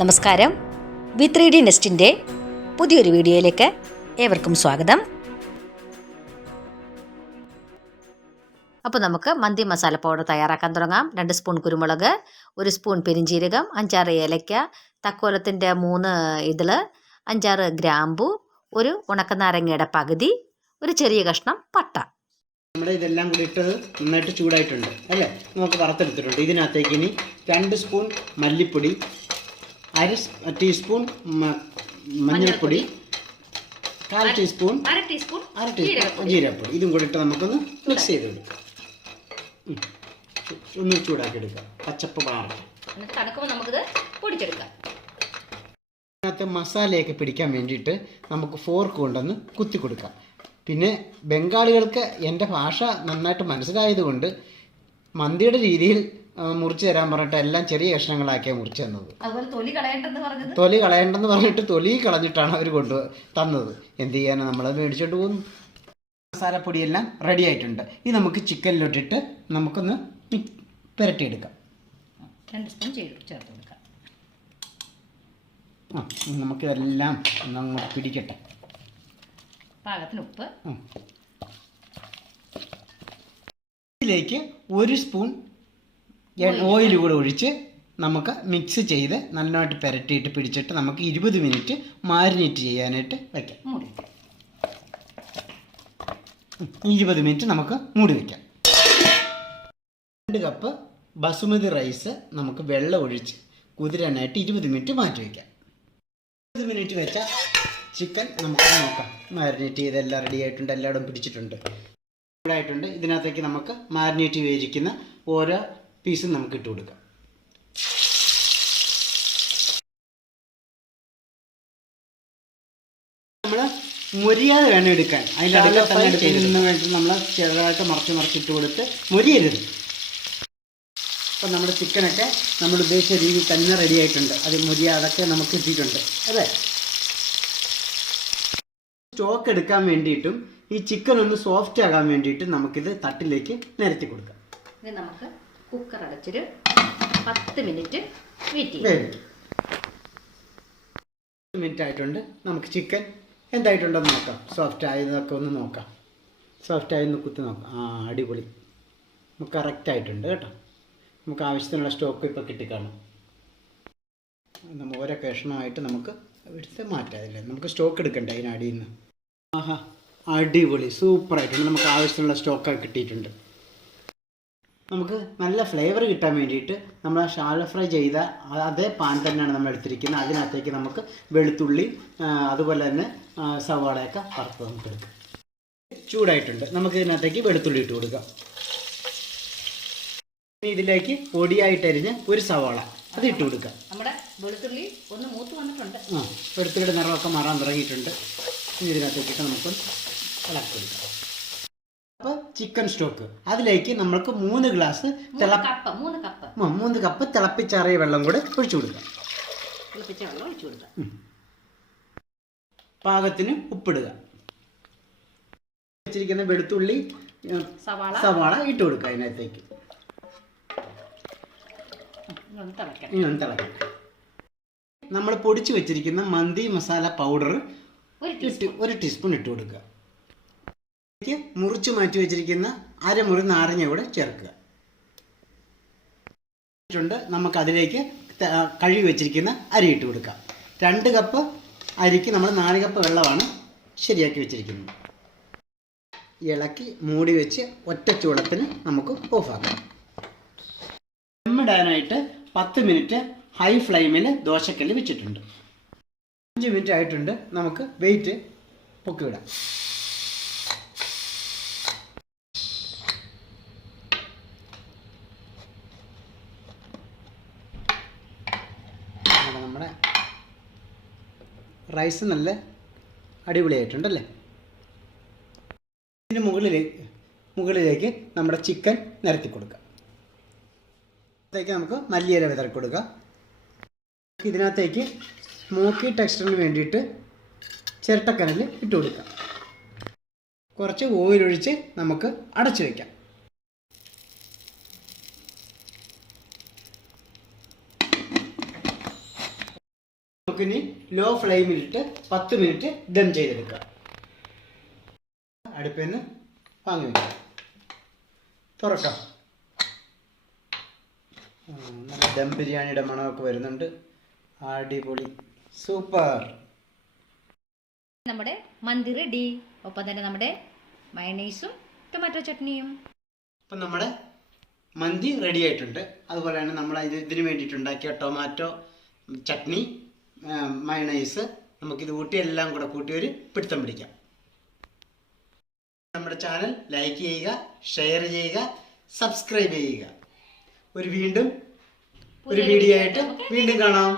നമസ്കാരം. V3D നെസ്റ്റിൻ്റെ പുതിയൊരു വീഡിയോയിലേക്ക് ഏവർക്കും സ്വാഗതം. അപ്പോൾ നമുക്ക് മന്തി മസാല പൗഡർ തയ്യാറാക്കാൻ തുടങ്ങാം. 2 സ്പൂൺ കുരുമുളക്, 1 സ്പൂൺ പെരിഞ്ജീരകം, 5-6 ഏലക്ക, തക്കോലത്തിൻ്റെ 3 ഇതള്, 5-6 ഗ്രാമ്പു, ഒരു ഉണക്കനാരങ്ങയുടെ പകുതി, ഒരു ചെറിയ കഷ്ണം പട്ട. നമ്മുടെ ഇതെല്ലാം കൂടി ഇട്ടത് നന്നായിട്ട് ചൂടായിട്ടുണ്ട് അല്ലേ, നമുക്ക് വറുത്തെടുത്തിട്ടുണ്ട്. ഇതിനകത്തേക്ക് ഇനി 2 സ്പൂൺ മല്ലിപ്പൊടി, 1/2 ടീസ്പൂൺ മഞ്ഞൾപ്പൊടി, 1/4 ടീസ്പൂൺ ജീരകപ്പൊടി, ഇതും കൂടി ഇട്ട് നമുക്കൊന്ന് മിക്സ് ചെയ്ത് കൊടുക്കാം. ഒന്ന് ചൂടാക്കി എടുക്കാം. പച്ചപ്പ് അതിനകത്ത് മസാലയൊക്കെ പിടിക്കാൻ വേണ്ടിയിട്ട് നമുക്ക് ഫോർക്ക് കൊണ്ടൊന്ന് കുത്തി കൊടുക്കാം. പിന്നെ ബംഗാളികൾക്ക് എൻ്റെ ഭാഷ നന്നായിട്ട് മനസ്സിലായതുകൊണ്ട് മന്തിയുടെ രീതിയിൽ മുറിച്ച് തരാൻ പറഞ്ഞിട്ട് എല്ലാം ചെറിയ കഷ്ണങ്ങളാക്കിയാണ് മുറിച്ച് തന്നത്. തൊലി കളയണ്ടെന്ന് പറഞ്ഞിട്ട് തൊലി കളഞ്ഞിട്ടാണ് അവർ തന്നത്. എന്ത് ചെയ്യാനാണ്, നമ്മളത് മേടിച്ചോണ്ട് പോകുന്നു. മസാലപ്പൊടിയെല്ലാം റെഡി ആയിട്ടുണ്ട്. ഇത് നമുക്ക് ചിക്കനിലോട്ടിട്ട് നമുക്കൊന്ന് പുരട്ടിയെടുക്കാം. 2 സ്പൂൺ ചേർത്ത് കൊടുക്കാം. നമുക്കിതെല്ലാം ഒന്നങ്ങോട്ട് പിടിക്കട്ടെ. പാകത്തിന് ഉപ്പ്. ഇതിലേക്ക് 1 സ്പൂൺ ഓയിൽ കൂടെ ഒഴിച്ച് നമുക്ക് മിക്സ് ചെയ്ത് നന്നായിട്ട് പുരട്ടിയിട്ട് പിടിച്ചിട്ട് നമുക്ക് 20 മിനിറ്റ് മാരിനേറ്റ് ചെയ്യാനായിട്ട് വയ്ക്കാം. 20 മിനിറ്റ് നമുക്ക് മൂടി വയ്ക്കാം. 2 കപ്പ് ബസുമതി റൈസ് നമുക്ക് വെള്ളം ഒഴിച്ച് കുതിരാനായിട്ട് 20 മിനിറ്റ് മാറ്റി വയ്ക്കാം. 20 മിനിറ്റ് വെച്ചാൽ ചിക്കൻ നമുക്ക് നോക്കാം. മാരിനേറ്റ് ചെയ്ത് എല്ലാം റെഡി ആയിട്ടുണ്ട്, എല്ലായിടും പിടിച്ചിട്ടുണ്ട്, ആയിട്ടുണ്ട്. ഇതിനകത്തേക്ക് നമുക്ക് മാരിനേറ്റ് ചെയ്തിരിക്കുന്ന ഓരോ പീസും നമുക്ക് ഇട്ട് കൊടുക്കാം. നമ്മൾ മുരിയാതെ വേണം എടുക്കാൻ. അതിൻ്റെ അടുത്ത് തന്നെ എടുക്കുന്നതിന് വേണ്ടി നമ്മൾ ചെറുതായിട്ട് മറിച്ചിട്ട് കൊടുത്ത് മുരിയരുത്. അപ്പം നമ്മുടെ ചിക്കനൊക്കെ നമ്മൾ ഉദ്ദേശിച്ച രീതിയിൽ തന്നെ റെഡി ആയിട്ടുണ്ട്. അത് മുരിയാതൊക്കെ നമുക്ക് എത്തിയിട്ടുണ്ട് അല്ലേ. സ്റ്റോക്ക് എടുക്കാൻ വേണ്ടിയിട്ടും ഈ ചിക്കൻ ഒന്ന് സോഫ്റ്റ് ആകാൻ വേണ്ടിയിട്ട് നമുക്കിത് തട്ടിലേക്ക് നിരത്തി കൊടുക്കാം. ഇത് നമുക്ക് കുക്കർ അടച്ചൊരു 10 മിനിറ്റ് വെയിറ്റ് ചെയ്യാം. 10 മിനിറ്റ് ആയിട്ടുണ്ട്. നമുക്ക് ചിക്കൻ എന്തായിട്ടുണ്ടെന്ന് നോക്കാം. സോഫ്റ്റ് ആയതൊക്കെ ഒന്ന് നോക്കാം. സോഫ്റ്റ് ആയെന്ന് കുത്തി നോക്കാം. അടിപൊളി, നമുക്ക് കറക്റ്റായിട്ടുണ്ട് കേട്ടോ. നമുക്ക് ആവശ്യത്തിനുള്ള സ്റ്റോക്ക് ഇപ്പോൾ കിട്ടിക്കാണും. നമ്മൾ ഓരോ കഷ്ണമായിട്ട് നമുക്ക് എടുത്ത് മാറ്റാതില്ലേ, നമുക്ക് സ്റ്റോക്ക് എടുക്കണ്ടേ അതിനടിയിൽ നിന്ന്. അടിപൊളി, സൂപ്പറായിട്ടുണ്ട്. നമുക്ക് ആവശ്യത്തിനുള്ള സ്റ്റോക്കൊക്കെ കിട്ടിയിട്ടുണ്ട്. നമുക്ക് നല്ല ഫ്ലേവർ കിട്ടാൻ വേണ്ടിയിട്ട് നമ്മൾ ഷാലോ ഫ്രൈ ചെയ്ത അതേ പാൻ തന്നെയാണ് നമ്മൾ എടുത്തിരിക്കുന്നത്. അതിനകത്തേക്ക് നമുക്ക് വെളുത്തുള്ളി അതുപോലെ തന്നെ സവാളയൊക്കെ വറുത്ത് നമുക്ക് എടുക്കാം. ചൂടായിട്ടുണ്ട്. നമുക്ക് ഇതിനകത്തേക്ക് വെളുത്തുള്ളി ഇട്ട് കൊടുക്കാം. ഇതിലേക്ക് പൊടിയായിട്ടരിഞ്ഞ് ഒരു സവാള അത് ഇട്ട് കൊടുക്കാം. നമ്മുടെ വെളുത്തുള്ളി ഒന്ന് മൂത്ത് വന്നിട്ടുണ്ട്. വെളുത്തുള്ളിയുടെ നിറമൊക്കെ മാറാൻ തുടങ്ങിയിട്ടുണ്ട്. ഇനി ഇതിനകത്തേക്കിട്ട് നമുക്ക് ഇളക്കി കൊടുക്കാം. അപ്പോൾ ചിക്കൻ സ്റ്റോക്ക് അതിലേക്ക് നമ്മൾക്ക് 3 കപ്പ് തിളപ്പിച്ചാറിയ വെള്ളം കൂടെ ഒഴിച്ചു കൊടുക്കാം. പാകത്തിന് ഉപ്പിടുക. വെച്ചിരിക്കുന്ന വെളുത്തുള്ളി സവാള ഇട്ട് കൊടുക്കുക അതിനകത്തേക്ക്. ഇനി ഒന്ന് തിളക്കണം. നമ്മൾ പൊടിച്ചു വെച്ചിരിക്കുന്ന മന്തി മസാല പൗഡർ 1 ടീസ്പൂൺ ഇട്ട് കൊടുക്കുക. മുറിച്ച് മാറ്റി വെച്ചിരിക്കുന്ന അരമുറി നാരങ്ങ കൂടെ ചേർക്കുക. നമുക്ക് അതിലേക്ക് കഴുകി വെച്ചിരിക്കുന്ന അരി ഇട്ട് കൊടുക്കാം. 2 കപ്പ് അരിക്ക് നമ്മൾ 4 കപ്പ് വെള്ളമാണ് ശരിയാക്കി വെച്ചിരിക്കുന്നത്. ഇളക്കി മൂടി വെച്ച് ഒറ്റ ചൂടത്തിന് നമുക്ക് ഓഫാക്കാം. ദമ്മിടാനായിട്ട് 10 മിനിറ്റ് ഹൈ ഫ്ലെയിമിൽ ദോശക്കല്ല് വെച്ചിട്ടുണ്ട്. 5 മിനിറ്റ് ആയിട്ടുണ്ട്. നമുക്ക് വെയിറ്റ് പൊക്കി വിടാം. നമ്മുടെ റൈസ് നല്ല അടിപൊളിയായിട്ടുണ്ടല്ലേ. ഇതിന് മുകളിലേക്ക് നമ്മുടെ ചിക്കൻ നിരത്തി കൊടുക്കാം. ഇതിനകത്തേക്ക് നമുക്ക് മല്ലിയില വിതറി കൊടുക്കാം. ഇതിനകത്തേക്ക് സ്മോക്കി ടെക്സ്ചറിന് വേണ്ടിയിട്ട് ചിരട്ടക്കനൽ ഇട്ട് കൊടുക്കാം. കുറച്ച് ഓയിൽ ഒഴിച്ച് നമുക്ക് അടച്ചു വയ്ക്കാം. നമുക്കിനി ലോ ഫ്ലെയിമിലിട്ട് 10 മിനിറ്റ് ദം ചെയ്തെടുക്കാം. അടുപ്പിൽ നിന്ന് വാങ്ങി വയ്ക്കാം. തുറക്കാം. നല്ല ദം ബിരിയാണിയുടെ മണമൊക്കെ വരുന്നുണ്ട്. അടിപൊളി, സൂപ്പർ. നമ്മുടെ മന്തി റെഡി. ഒപ്പം തന്നെ നമ്മുടെ മയണൈസും ടൊമാറ്റോ ചട്നിയും. അപ്പം നമ്മുടെ മന്തി റെഡി ആയിട്ടുണ്ട്. അതുപോലെ തന്നെ നമ്മൾ ഇതിന് വേണ്ടിയിട്ടുണ്ടാക്കിയ ടൊമാറ്റോ ചട്നി, മയണൈസ്, നമുക്കിത് കൂട്ടി എല്ലാം കൂടെ കൂട്ടി ഒരു പിടുത്തം പിടിക്കാം. നമ്മുടെ ചാനൽ ലൈക്ക് ചെയ്യുക, ഷെയർ ചെയ്യുക, സബ്സ്ക്രൈബ് ചെയ്യുക. ഒരു വീഡിയോ ആയിട്ട് വീണ്ടും കാണാം.